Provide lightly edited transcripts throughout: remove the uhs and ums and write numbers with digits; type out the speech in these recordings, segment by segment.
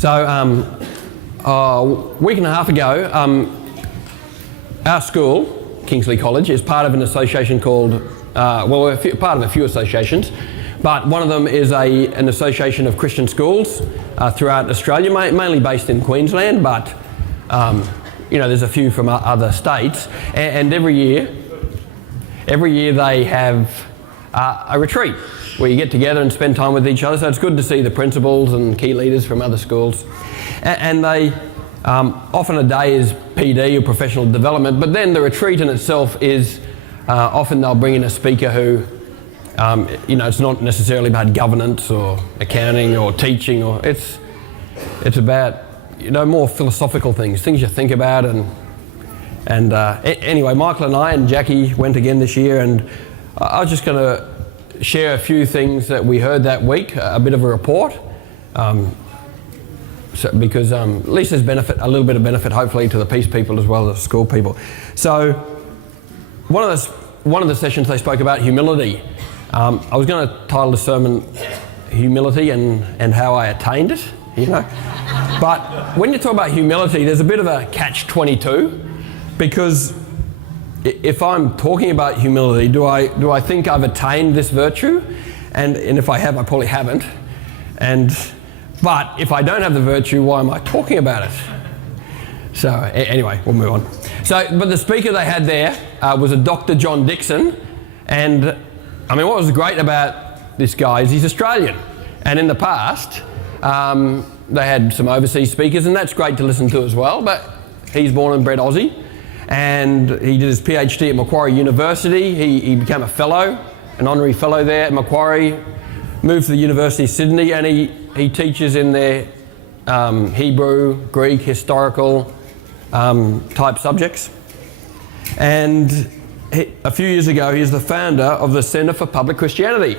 So a week and a half ago, our school, Kingsley College, is part of an association called, we're part of a few associations, but one of them is an association of Christian schools throughout Australia, mainly based in Queensland, but there's a few from other states, and every year they have a retreat where you get together and spend time with each other. So it's good to see the principals and key leaders from other schools, and they often a day is PD or professional development, but then the retreat in itself is often they'll bring in a speaker who it's not necessarily about governance or accounting or teaching, or it's about more philosophical things you think about. And anyway, Michael and I and Jackie went again this year, and I was just going to share a few things that we heard that week, a bit of a report, because at least there's a little bit of benefit hopefully to the peace people as well as the school people. So one of the sessions they spoke about humility. I was going to title the sermon "Humility and How I Attained It," But when you talk about humility, there's a bit of a catch-22, because if I'm talking about humility, do I think I've attained this virtue? And if I have, I probably haven't. But if I don't have the virtue, why am I talking about it? So anyway, we'll move on. But the speaker they had there was a Dr. John Dickson, and what was great about this guy is he's Australian, and in the past they had some overseas speakers, and that's great to listen to as well, but he's born and bred Aussie, and he did his PhD at Macquarie University. He became a fellow, an honorary fellow there at Macquarie, moved to the University of Sydney, and he teaches in their Hebrew, Greek, historical type subjects. And a few years ago, he is the founder of the Centre for Public Christianity.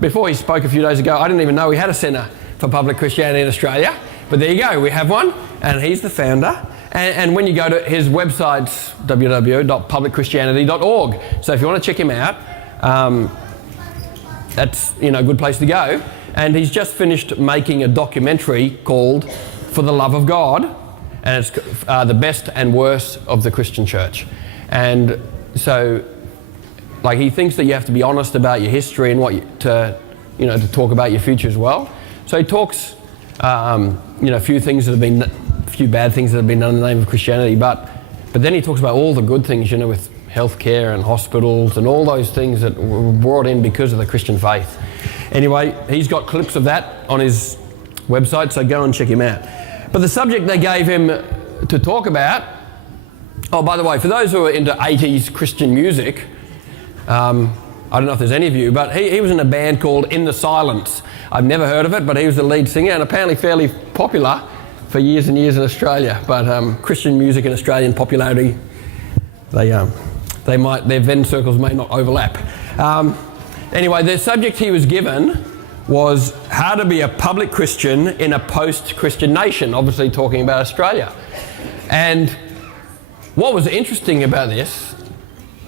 Before he spoke a few days ago, I didn't even know we had a Centre for Public Christianity in Australia, but there you go, we have one, and he's the founder. And when you go to his website, www.publicchristianity.org. So if you want to check him out, that's a good place to go. And he's just finished making a documentary called "For the Love of God," and it's the best and worst of the Christian church. And so, he thinks that you have to be honest about your history and to talk about your future as well. So he talks, a few bad things that have been done in the name of Christianity, but then he talks about all the good things, with healthcare and hospitals and all those things that were brought in because of the Christian faith. Anyway, he's got clips of that on his website, so go and check him out. But the subject they gave him to talk about, by the way, for those who are into 80s Christian music, I don't know if there's any of you, but he was in a band called In the Silence. I've never heard of it, but he was the lead singer and apparently fairly popular for years and years in Australia. But Christian music and Australian popularity, their Venn circles may not overlap. Anyway, the subject he was given was how to be a public Christian in a post-Christian nation, obviously talking about Australia. And what was interesting about this,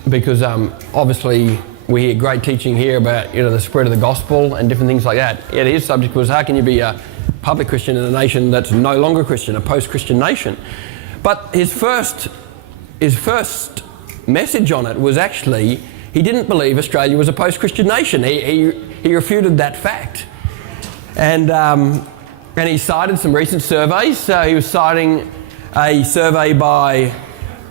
because obviously we hear great teaching here about the spread of the gospel and different things like that. Yet his subject was how can you be a public Christian in a nation that's no longer Christian, a post-Christian nation. But his first message on it was actually he didn't believe Australia was a post-Christian nation. He refuted that fact, and he cited some recent surveys. So he was citing a survey by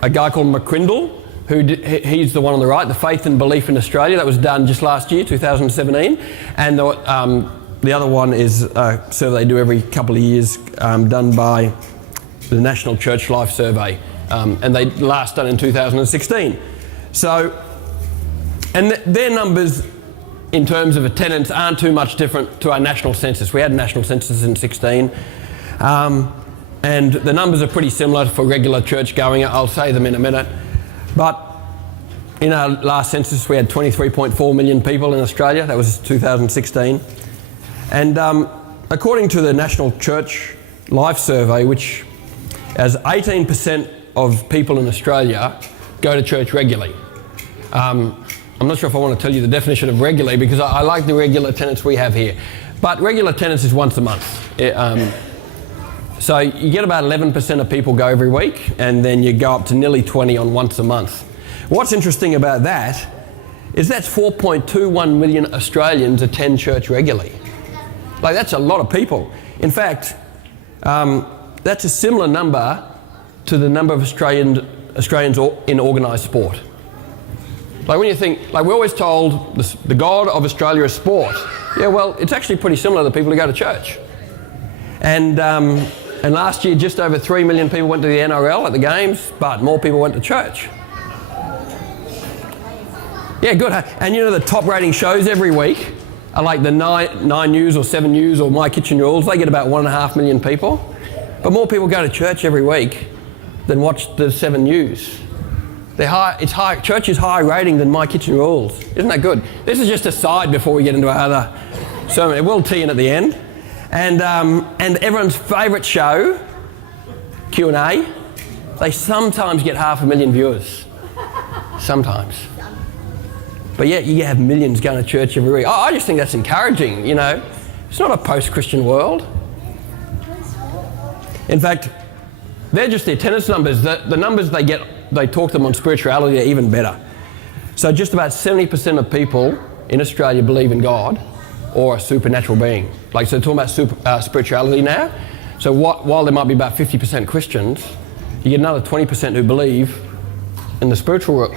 a guy called McCrindle, he's the one on the right, the Faith and Belief in Australia, that was done just last year, 2017, and the other one is a survey they do every couple of years, done by the National Church Life Survey, and they last done in 2016. So, and their numbers in terms of attendance aren't too much different to our national census. We had a national census in 16, and the numbers are pretty similar for regular church going. I'll say them in a minute. But in our last census, we had 23.4 million people in Australia. That was 2016. And according to the National Church Life Survey, which as 18% of people in Australia go to church regularly. I'm not sure if I want to tell you the definition of regularly, because I like the regular attendance we have here. But regular attendance is once a month. So you get about 11% of people go every week, and then you go up to nearly 20 on once a month. What's interesting about that is that's 4.21 million Australians attend church regularly. Like, that's a lot of people. In fact, that's a similar number to the number of Australians in organised sport. Like, when you think, like, we're always told the God of Australia is sport. Yeah, well, it's actually pretty similar to the people who go to church. And last year, just over 3 million people went to the NRL at the games, but more people went to church. Yeah, good. And you know, the top rating shows every week are like the 9 News or 7 News or My Kitchen Rules. They get about 1.5 million people. But more people go to church every week than watch the 7 News. Church is higher rating than My Kitchen Rules. Isn't that good? This is just a side before we get into our other sermon. We'll tee in at the end. And everyone's favourite show, Q&A, they sometimes get 500,000 viewers. Sometimes. But yet you have millions going to church every week. I just think that's encouraging, you know. It's not a post-Christian world. In fact, they're just the attendance numbers. The numbers they get, they talk to them on spirituality are even better. So just about 70% of people in Australia believe in God or a supernatural being. Like, so talking about spirituality now. So while there might be about 50% Christians, you get another 20% who believe in the spiritual world.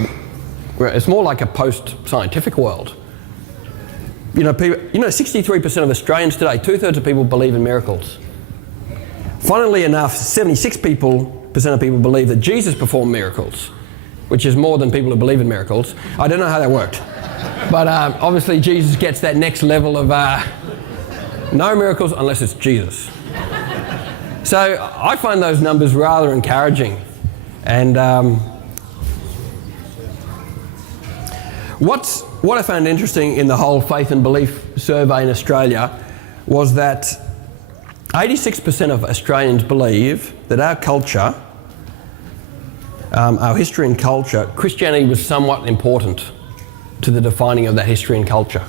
It's more like a post-scientific world. You know, 63% of Australians today, 2/3 of people believe in miracles. Funnily enough, 76% of people believe that Jesus performed miracles, which is more than people who believe in miracles. I don't know how that worked. But obviously Jesus gets that next level of no miracles unless it's Jesus. So I find those numbers rather encouraging. And what I found interesting in the whole faith and belief survey in Australia was that 86% of Australians believe that our culture, our history and culture, Christianity was somewhat important to the defining of that history and culture.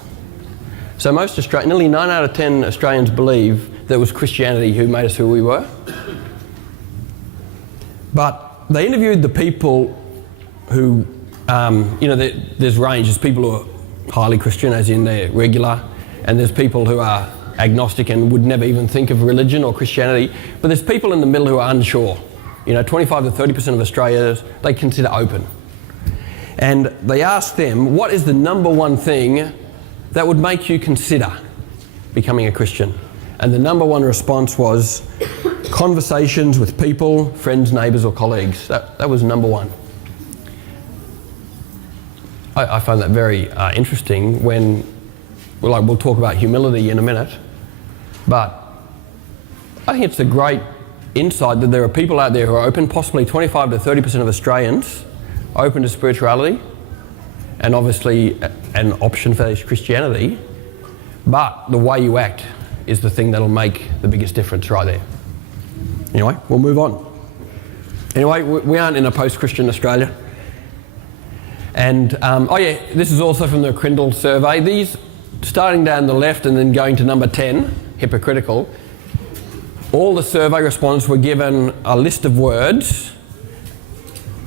So nearly 9 out of 10 Australians believe that it was Christianity who made us who we were. But they interviewed the people who, there's range. There's people who are highly Christian, as in they're regular, and there's people who are agnostic and would never even think of religion or Christianity. But there's people in the middle who are unsure. 25 to 30% of Australians, they consider open. And they asked them, what is the number one thing that would make you consider becoming a Christian? And the number one response was conversations with people, friends, neighbours or colleagues. That was number one. I find that very interesting when, we'll talk about humility in a minute, but I think it's a great insight that there are people out there who are open, possibly 25 to 30% of Australians open to spirituality, and obviously an option for Christianity, but the way you act is the thing that'll make the biggest difference right there. Anyway, we'll move on. Anyway, we aren't in a post-Christian Australia. And, this is also from the Crindle survey. These, starting down the left and then going to number 10, hypocritical, all the survey respondents were given a list of words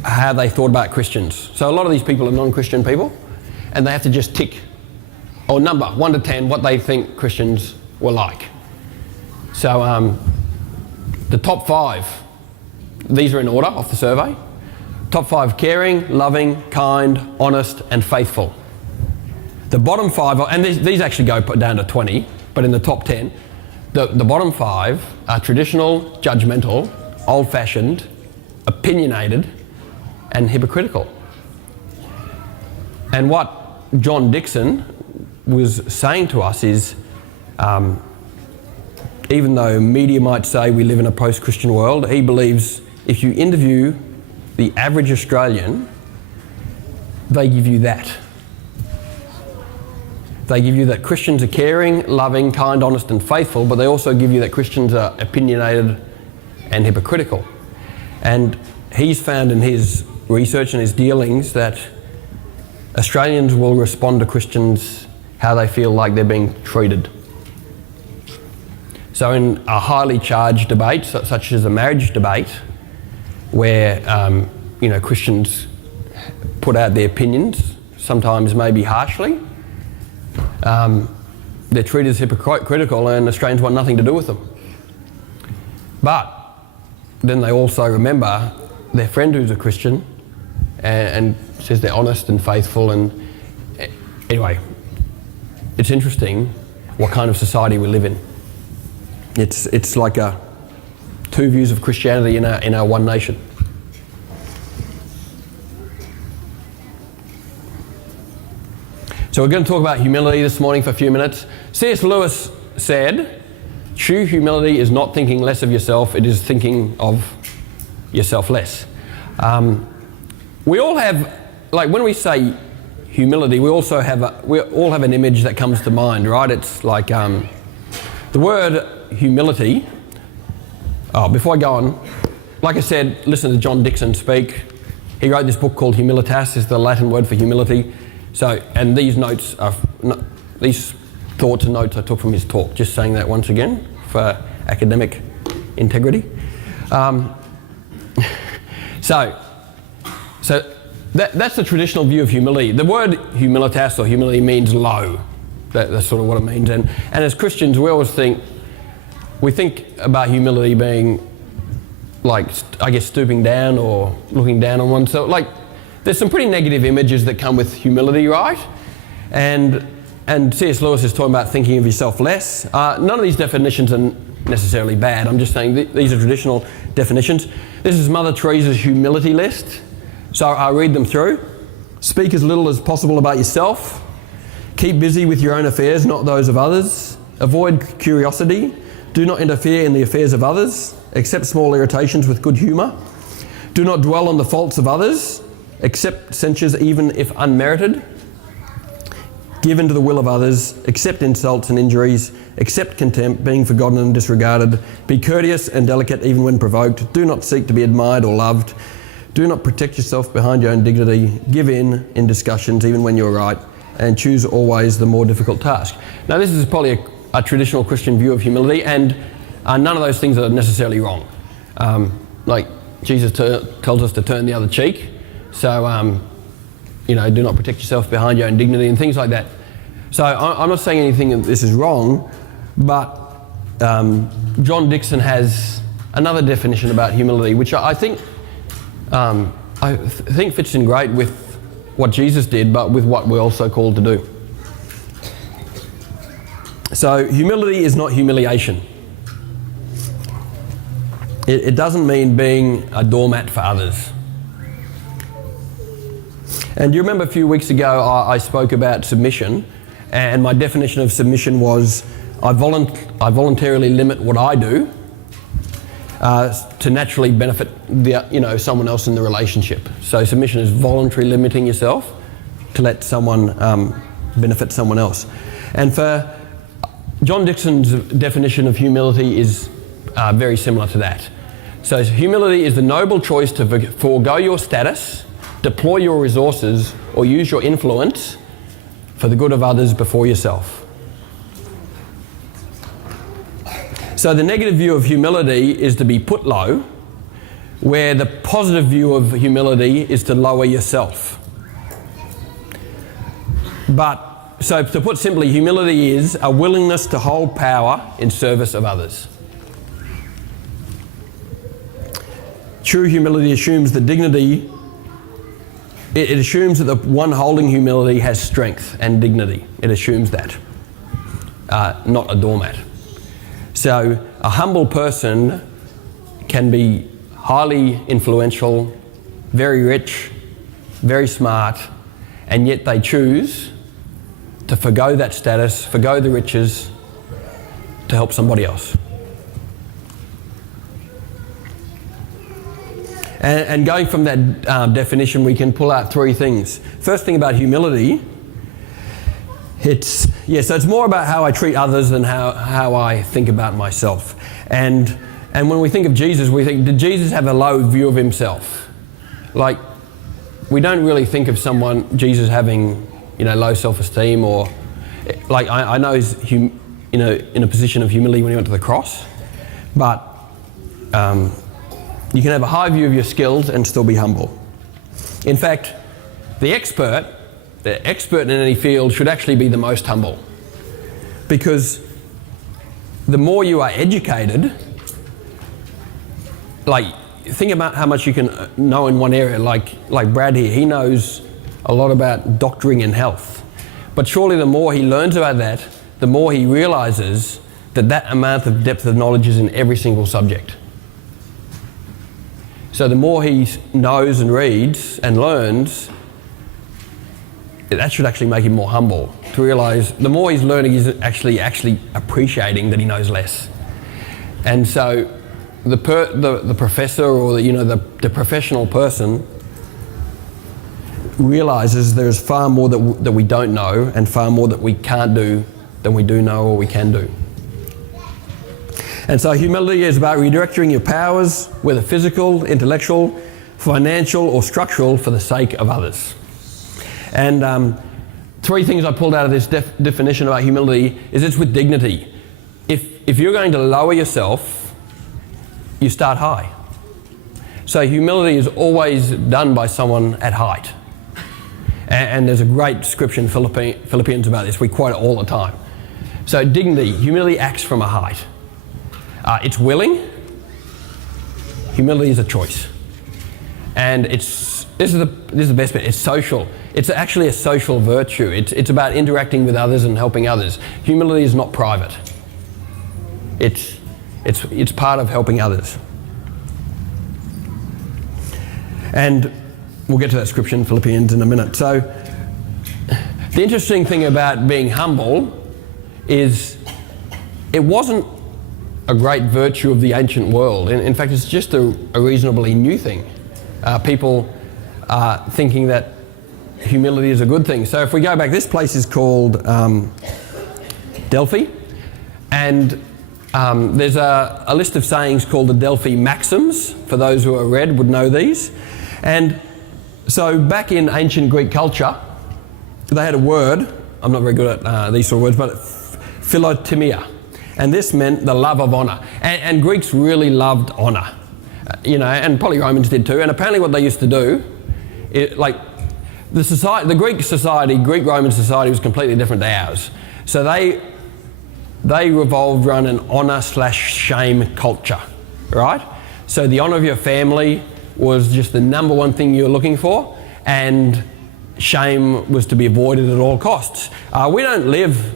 how they thought about Christians. So a lot of these people are non-Christian people, and they have to just tick, or number 1 to 10, what they think Christians were like. So the top 5, these are in order off the survey. Top 5, caring, loving, kind, honest and faithful. The bottom 5, and these actually go down to 20, but in the top 10, the bottom 5 are traditional, judgmental, old-fashioned, opinionated and hypocritical. And what John Dickson was saying to us is, even though media might say we live in a post-Christian world, he believes if you interview the average Australian, they give you that. They give you that Christians are caring, loving, kind, honest and faithful, but they also give you that Christians are opinionated and hypocritical. And he's found in his research and his dealings that Australians will respond to Christians how they feel like they're being treated. So in a highly charged debate, such as a marriage debate, where Christians put out their opinions, sometimes maybe harshly, they're treated as hypocritical, and Australians want nothing to do with them. But then they also remember their friend who's a Christian and says they're honest and faithful. And anyway, it's interesting what kind of society we live in. It's like two views of Christianity in our one nation. So we're going to talk about humility this morning for a few minutes. C.S. Lewis said, true humility is not thinking less of yourself, it is thinking of yourself less. We all have, like when we say humility, we all have an image that comes to mind, right? It's like the word humility. Oh, before I go on, like I said, listen to John Dickson speak. He wrote this book called Humilitas, is the Latin word for humility. So, and these thoughts and notes I took from his talk, just saying that once again for academic integrity. So that's the traditional view of humility. The word humilitas or humility means low. That's sort of what it means. And as Christians, we always think about humility being like, I guess, stooping down or looking down on oneself. Like, there's some pretty negative images that come with humility, right? And C.S. Lewis is talking about thinking of yourself less. None of these definitions are necessarily bad. I'm just saying these are traditional definitions. This is Mother Teresa's humility list. So I'll read them through. Speak as little as possible about yourself. Keep busy with your own affairs, not those of others. Avoid curiosity. Do not interfere in the affairs of others. Accept small irritations with good humour. Do not dwell on the faults of others. Accept censures even if unmerited. Give in to the will of others. Accept insults and injuries. Accept contempt, being forgotten and disregarded. Be courteous and delicate even when provoked. Do not seek to be admired or loved. Do not protect yourself behind your own dignity. Give in discussions even when you're right. And choose always the more difficult task. Now this is probably a traditional Christian view of humility, and none of those things are necessarily wrong. Like Jesus tells us to turn the other cheek. So, do not protect yourself behind your own dignity and things like that. So I'm not saying anything that this is wrong, but John Dickson has another definition about humility, which I think fits in great with what Jesus did, but with what we're also called to do. So humility is not humiliation. It doesn't mean being a doormat for others. And do you remember a few weeks ago I spoke about submission, and my definition of submission was I voluntarily limit what I do to naturally benefit someone else in the relationship. So submission is voluntary limiting yourself to let someone benefit someone else. And for John Dickson's definition of humility is very similar to that. So humility is the noble choice to forego your status, deploy your resources, or use your influence for the good of others before yourself. So the negative view of humility is to be put low, where the positive view of humility is to lower yourself. So to put simply, humility is a willingness to hold power in service of others. True humility assumes the dignity. It assumes that the one holding humility has strength and dignity. It assumes that, not a doormat. So a humble person can be highly influential, very rich, very smart, and yet they choose to forgo that status, forgo the riches, to help somebody else. And going from that definition, we can pull out three things. First thing about humility, so it's more about how I treat others than how I think about myself. And when we think of Jesus, we think, did Jesus have a low view of himself? Like, we don't really think of Jesus having, low self-esteem, or like I know in a position of humility when he went to the cross, but you can have a high view of your skills and still be humble. In fact, the expert in any field should actually be the most humble, because the more you are educated, like, think about how much you can know in one area. Like Brad here, he knows a lot about doctoring and health. But surely the more he learns about that, the more he realizes that amount of depth of knowledge is in every single subject. So the more he knows and reads and learns, that should actually make him more humble, to realize the more he's learning, he's actually appreciating that he knows less. And so the professor, or the professional person, realizes there's far more that we don't know, and far more that we can't do than we do know or we can do. And so humility is about redirecting your powers, whether physical, intellectual, financial or structural, for the sake of others. And 3 things I pulled out of this definition about humility is it's with dignity. If you're going to lower yourself, you start high. So humility is always done by someone at height. And there's a great scripture in Philippians about this. We quote it all the time. So dignity, humility acts from a height. It's willing. Humility is a choice. And this is the best bit. It's social. It's actually a social virtue. It's about interacting with others and helping others. Humility is not private. It's part of helping others. And we'll get to that scripture in Philippians in a minute. So the interesting thing about being humble is it wasn't a great virtue of the ancient world. In fact, it's just a reasonably new thing. People are thinking that humility is a good thing. So if we go back, this place is called Delphi, and there's a list of sayings called the Delphi Maxims. For those who are read would know these. And so back in ancient Greek culture, they had a word, I'm not very good at these sort of words, but philotimia. And this meant the love of honour. And Greeks really loved honour, and probably Romans did too. And apparently what they used to do, the Greek-Roman society was completely different to ours. So they revolved around an honour/shame culture, right? So the honour of your family was just the number one thing you were looking for, and shame was to be avoided at all costs. We don't live,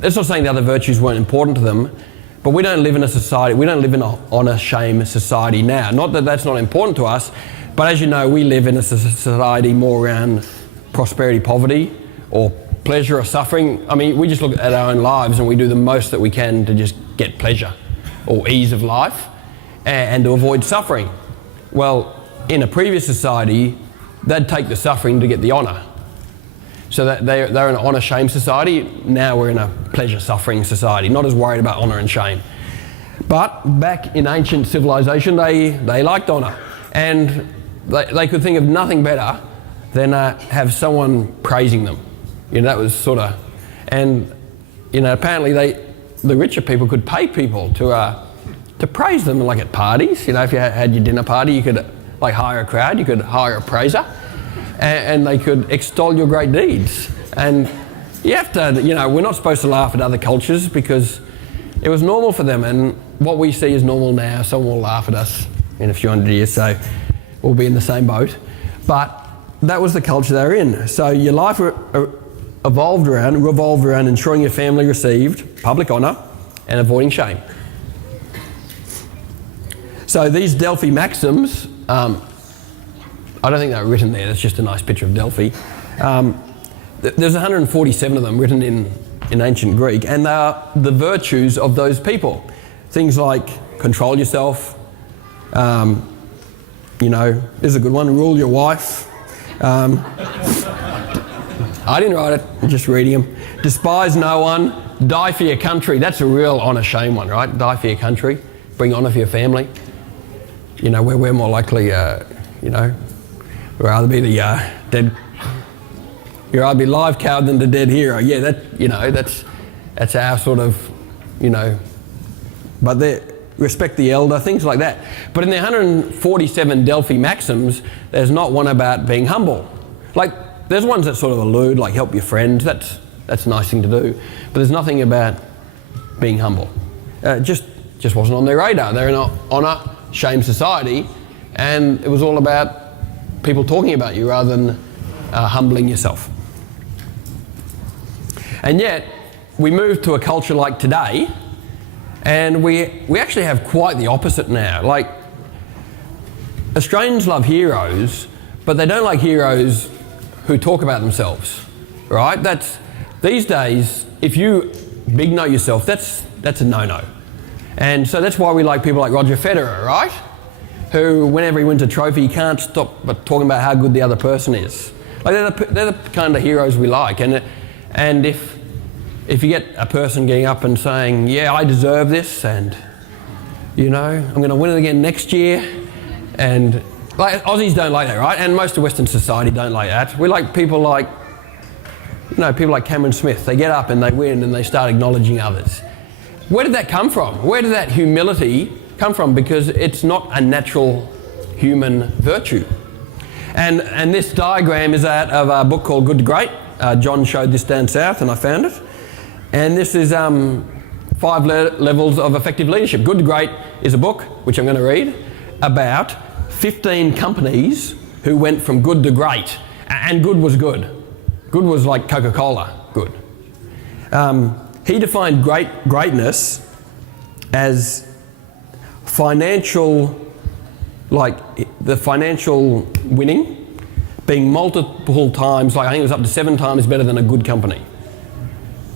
that's not saying the other virtues weren't important to them, but we don't live in a society, we don't live in an honour-shame society now. Not that that's not important to us, but as you know, we live in a society more around prosperity, poverty, or pleasure or suffering. I mean, we just look at our own lives and we do the most that we can to just get pleasure or ease of life and to avoid suffering. Well, in a previous society, they'd take the suffering to get the honour. So that they're an honour-shame society. Now we're in a pleasure-suffering society, not as worried about honour and shame. But back in ancient civilization, they liked honour, and they could think of nothing better than have someone praising them. That was sort of, and apparently the richer people could pay people to praise them, like at parties. If you had your dinner party, you could hire a crowd, you could hire a praiser, and they could extol your great deeds. And you have to, we're not supposed to laugh at other cultures because it was normal for them, and what we see is normal now. Someone will laugh at us in a few hundred years, so we'll be in the same boat. But that was the culture they were in. So your life revolved around ensuring your family received public honour and avoiding shame. So these Delphi Maxims, I don't think they were written there, that's just a nice picture of Delphi. There's 147 of them written in ancient Greek, and they are the virtues of those people. Things like control yourself, this is a good one, rule your wife. I didn't write it, I'm just reading them. Despise no one, die for your country. That's a real honour-shame one, right? Die for your country, bring honour for your family. We're more likely, we'd rather be the dead, you'd rather be live coward than the dead hero. Yeah, that's, That's our sort of, but they respect the elder, things like that. But in the 147 Delphi maxims, there's not one about being humble. Like, there's ones that sort of allude, like help your friends, that's a nice thing to do. But there's nothing about being humble. Just wasn't on their radar. They're in an honour, shame society, and it was all about people talking about you rather than humbling yourself. And yet, we move to a culture like today, and we actually have quite the opposite now. Like, Australians love heroes, but they don't like heroes who talk about themselves, right? These days, if you big note yourself, that's a no-no. And so that's why we like people like Roger Federer, right? Who, whenever he wins a trophy, he can't stop but talking about how good the other person is. Like, they're the kind of heroes we like. And if you get a person getting up and saying, yeah, I deserve this, and, I'm going to win it again next year, and like, Aussies don't like that, right? And most of Western society don't like that. We like people like, people like Cameron Smith. They get up and they win and they start acknowledging others. Where did that come from? Where did that humility come from? Because it's not a natural human virtue. And this diagram is out of a book called Good to Great. John showed this down south and I found it. And this is 5 levels of effective leadership. Good to Great is a book, which I'm going to read, about 15 companies who went from good to great. And good was good. Good was like Coca-Cola, good. He defined greatness as financial, like the financial winning being multiple times, like I think it was up to 7 times better than a good company.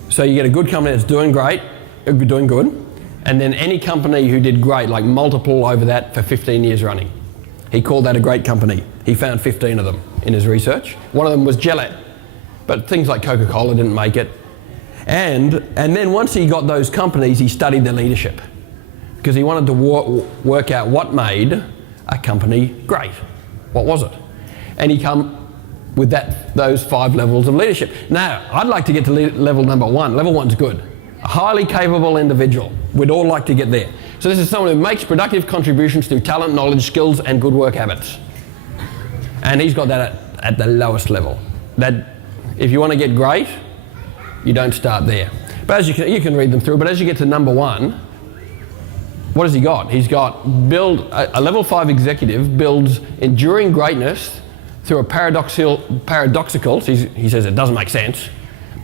So you get a good company that's doing great, doing good, and then any company who did great, like multiple over that for 15 years running. He called that a great company. He found 15 of them in his research. One of them was Gillette, but things like Coca-Cola didn't make it. And then once he got those companies, he studied their leadership because he wanted to work out what made a company great. What was it? And he come with those 5 levels of leadership. Now, I'd like to get to level number 1. Level 1's good. A highly capable individual. We'd all like to get there. So this is someone who makes productive contributions through talent, knowledge, skills, and good work habits. And he's got that at the lowest level. That if you want to get great, you don't start there. But as you can read them through, but as you get to number 1, what has he got? He's got a level 5 executive builds enduring greatness through a paradoxical, he says it doesn't make sense,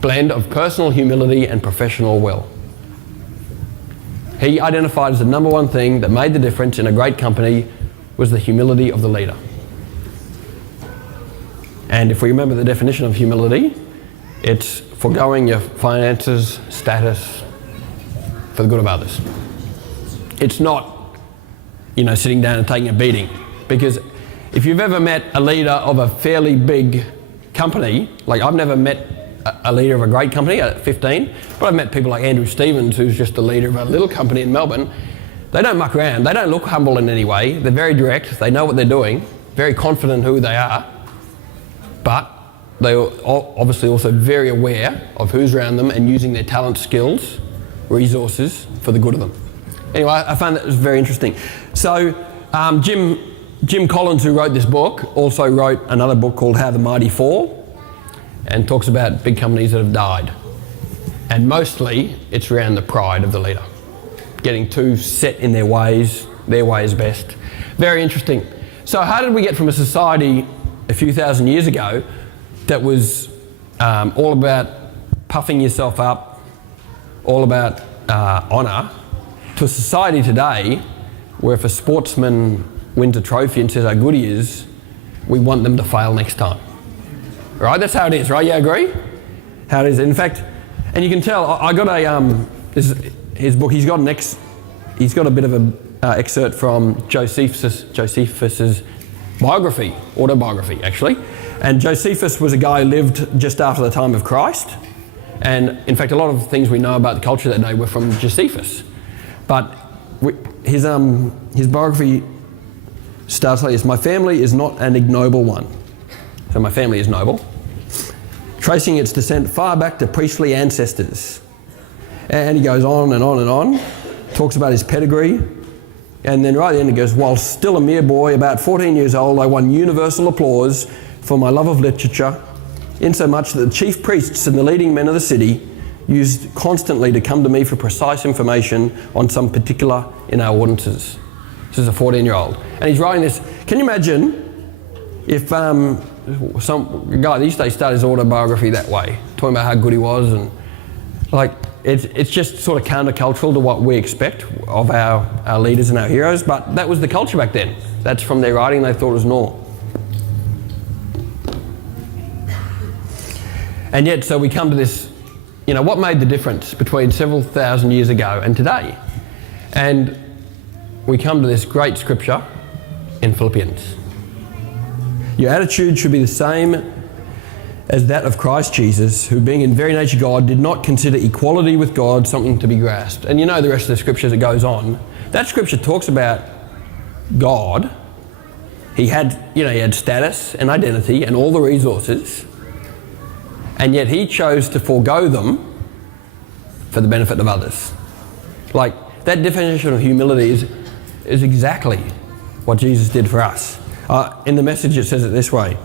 blend of personal humility and professional will. He identified as the number 1 thing that made the difference in a great company was the humility of the leader. And if we remember the definition of humility, it's foregoing your finances, status, for the good of others. It's not, sitting down and taking a beating. Because if you've ever met a leader of a fairly big company, like I've never met a leader of a great company at 15, but I've met people like Andrew Stevens, who's just the leader of a little company in Melbourne. They don't muck around. They don't look humble in any way. They're very direct. They know what they're doing, very confident who they are, but they're obviously also very aware of who's around them and using their talent, skills, resources for the good of them. Anyway, I found that was very interesting. So Jim Collins, who wrote this book, also wrote another book called How the Mighty Fall, and talks about big companies that have died. And mostly it's around the pride of the leader, getting too set in their way is best. Very interesting. So how did we get from a society a few thousand years ago that was all about puffing yourself up, all about honour, to a society today where if a sportsman wins a trophy and says how good he is, we want them to fail next time. Right? That's how it is, right? You agree? How it is. In fact, and you can tell, I got his book, he's got a bit of an excerpt from Josephus's autobiography actually. And Josephus was a guy who lived just after the time of Christ. And in fact, a lot of things we know about the culture that day were from Josephus. But his biography starts like this: my family is not an ignoble one. So my family is noble, tracing its descent far back to priestly ancestors. And he goes on and on and on, talks about his pedigree. And then right at the end he goes, while still a mere boy, about 14 years old, I won universal applause for my love of literature, insomuch that the chief priests and the leading men of the city used constantly to come to me for precise information on some particular in our ordinances. This is a 14-year-old. And he's writing this. Can you imagine if some guy these days started his autobiography that way, talking about how good he was, and like it's just sort of countercultural to what we expect of our leaders and our heroes, but that was the culture back then. That's from their writing, they thought it was normal. And yet, so we come to this, what made the difference between several thousand years ago and today? And we come to this great scripture in Philippians. Your attitude should be the same as that of Christ Jesus, who being in very nature God, did not consider equality with God something to be grasped. And the rest of the scripture as it goes on. That scripture talks about God. He had status and identity and all the resources, and yet he chose to forego them for the benefit of others. Like, that definition of humility is exactly what Jesus did for us. In the Message it says it this way: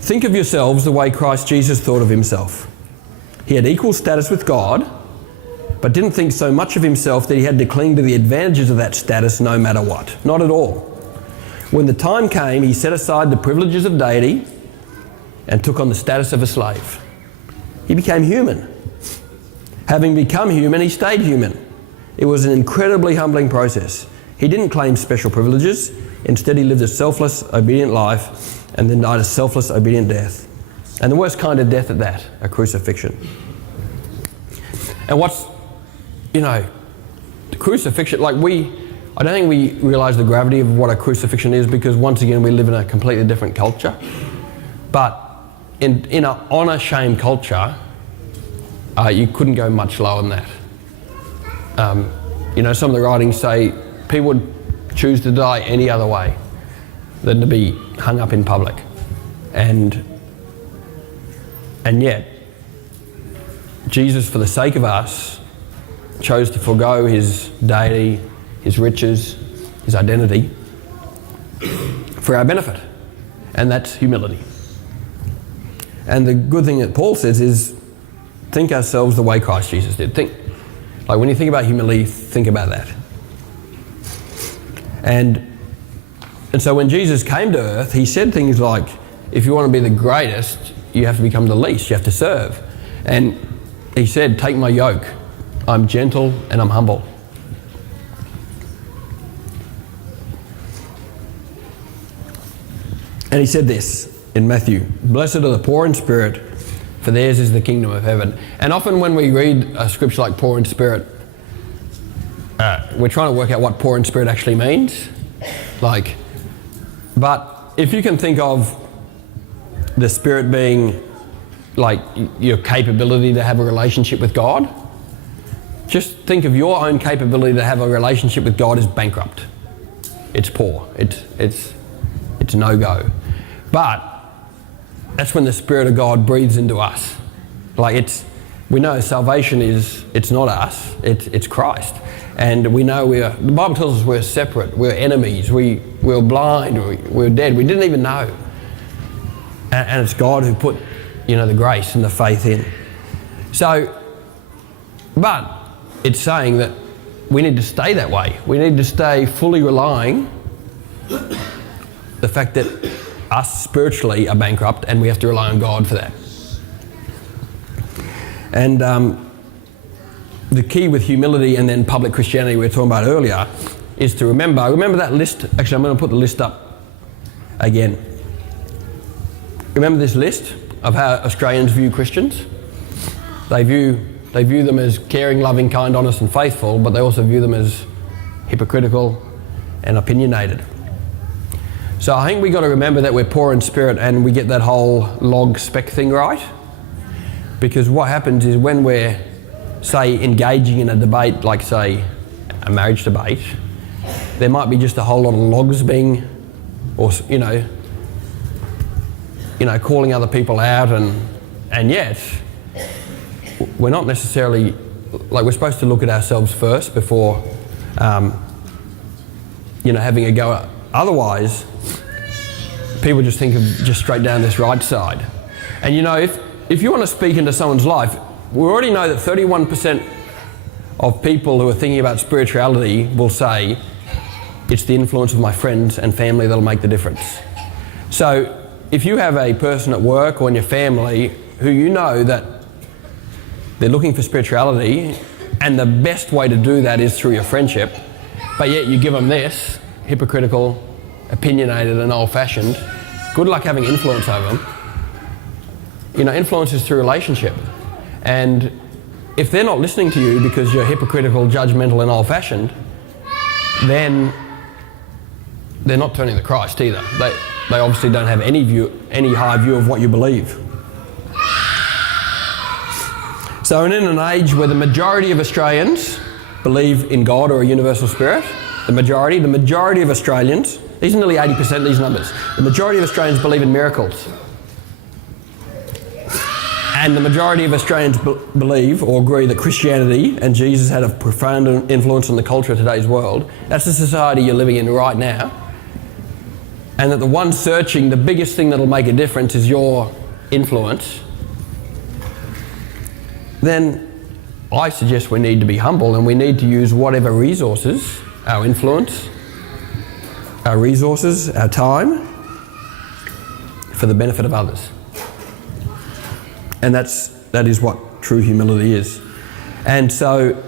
think of yourselves the way Christ Jesus thought of himself. He had equal status with God, but didn't think so much of himself that he had to cling to the advantages of that status no matter what. Not at all. When the time came, he set aside the privileges of deity and took on the status of a slave. He became human. Having become human, he stayed human. It was an incredibly humbling process. He didn't claim special privileges. Instead, he lived a selfless, obedient life and then died a selfless, obedient death. And the worst kind of death at that, a crucifixion. And the crucifixion, I don't think we realise the gravity of what a crucifixion is, because once again, we live in a completely different culture. But in an honour-shame culture, you couldn't go much lower than that. Some of the writings say people would choose to die any other way than to be hung up in public. And yet, Jesus, for the sake of us, chose to forego his deity, his riches, his identity, for our benefit. And that's humility. And the good thing that Paul says is, think ourselves the way Christ Jesus did. When you think about humility, think about that. And so when Jesus came to earth, he said things like, if you want to be the greatest, you have to become the least, you have to serve. And he said, take my yoke. I'm gentle and I'm humble. And he said this in Matthew, blessed are the poor in spirit, for theirs is the kingdom of heaven. And often when we read a scripture like poor in spirit, we're trying to work out what poor in spirit actually means. But if you can think of the spirit being like your capability to have a relationship with God, just think of your own capability to have a relationship with God as bankrupt. It's poor. It's no-go. But that's when the Spirit of God breathes into us. We know salvation it's not us, it's Christ. And we know the Bible tells us we're separate, we're enemies, we were blind, we were dead, we didn't even know. And it's God who put, the grace and the faith in. But it's saying that we need to stay that way. We need to stay fully relying the fact that us spiritually are bankrupt and we have to rely on God for that. And the key with humility and then public Christianity we were talking about earlier is to remember that list. Actually, I'm going to put the list up again. Remember this list of how Australians view Christians? They view them as caring, loving, kind, honest and faithful, but they also view them as hypocritical and opinionated. So I think we've got to remember that we're poor in spirit and we get that whole log spec thing right. Because what happens is when we're, say, engaging in a debate, like, say, a marriage debate, there might be just a whole lot of logs being, or, calling other people out, and yet we're not necessarily like we're supposed to look at ourselves first before, having a go. Otherwise, people just think of just straight down this right side. And if you want to speak into someone's life, we already know that 31% of people who are thinking about spirituality will say, it's the influence of my friends and family that'll make the difference. So if you have a person at work or in your family who you know that they're looking for spirituality, and the best way to do that is through your friendship, but yet you give them this, hypocritical, opinionated and old-fashioned, good luck having influence over them. Influence is through relationship. And if they're not listening to you because you're hypocritical, judgmental and old-fashioned, then they're not turning to Christ either. They obviously don't have any high view of what you believe. So in an age where the majority of Australians believe in God or a universal spirit, the majority of Australians, these are nearly 80%, these numbers, the majority of Australians believe in miracles. And the majority of Australians believe or agree that Christianity and Jesus had a profound influence on the culture of today's world. That's the society you're living in right now. And that the one searching, the biggest thing that'll make a difference is your influence. Then I suggest we need to be humble and we need to use whatever resources, our influence, our resources, our time, for the benefit of others. And that is what true humility is. And so,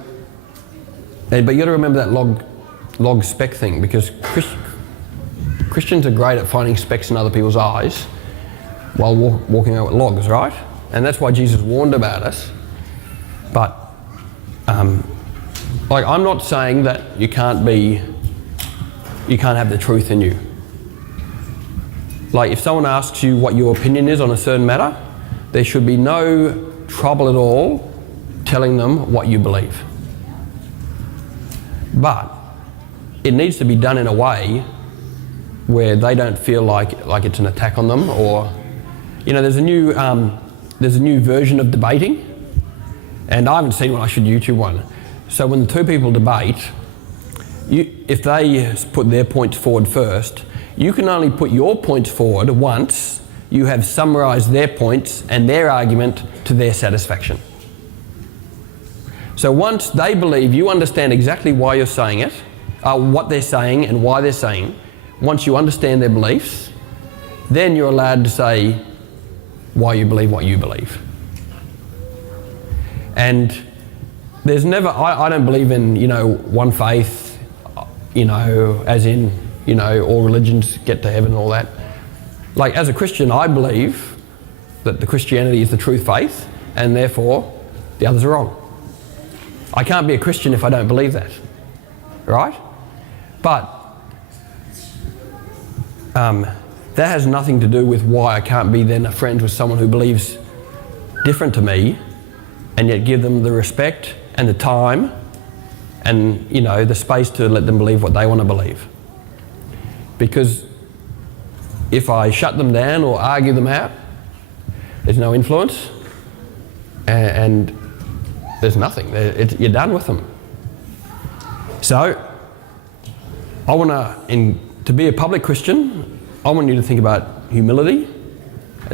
but you got to remember that log speck thing, because Christians are great at finding specks in other people's eyes while walking out with logs, right? And that's why Jesus warned about us. But I'm not saying that you can't have the truth in you. Like if someone asks you what your opinion is on a certain matter, there should be no trouble at all telling them what you believe. But it needs to be done in a way where they don't feel like it's an attack on them, or there's a new version of debating. And I haven't seen one, I should YouTube one. So when the two people debate, if they put their points forward first, you can only put your points forward once you have summarised their points and their argument to their satisfaction. So once they believe you understand exactly why you're saying it, what they're saying and why they're saying, once you understand their beliefs, then you're allowed to say why you believe what you believe. And there's never, I don't believe in, one faith, as in, all religions get to heaven and all that. Like as a Christian, I believe that the Christianity is the true faith and therefore the others are wrong. I can't be a Christian if I don't believe that, right? But that has nothing to do with why I can't be then a friend with someone who believes different to me, and yet give them the respect and the time and the space to let them believe what they want to believe. Because if I shut them down or argue them out, there's no influence and there's nothing. You're done with them. So I want to be a public Christian, I want you to think about humility,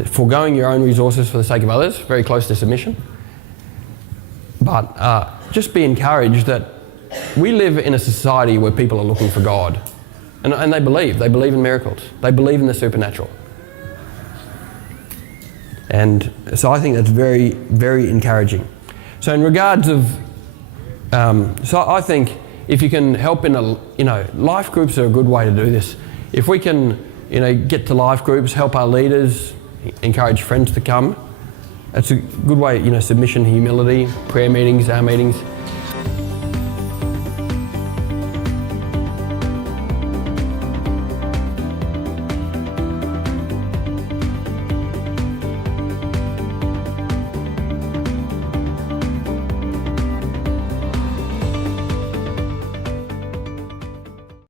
foregoing your own resources for the sake of others, very close to submission. But just be encouraged that we live in a society where people are looking for God. And they believe in miracles. They believe in the supernatural. And so I think that's very, very encouraging. So in regards of, so I think if you can help in life groups are a good way to do this. If we can, get to life groups, help our leaders, encourage friends to come, that's a good way, submission, humility, prayer meetings, our meetings.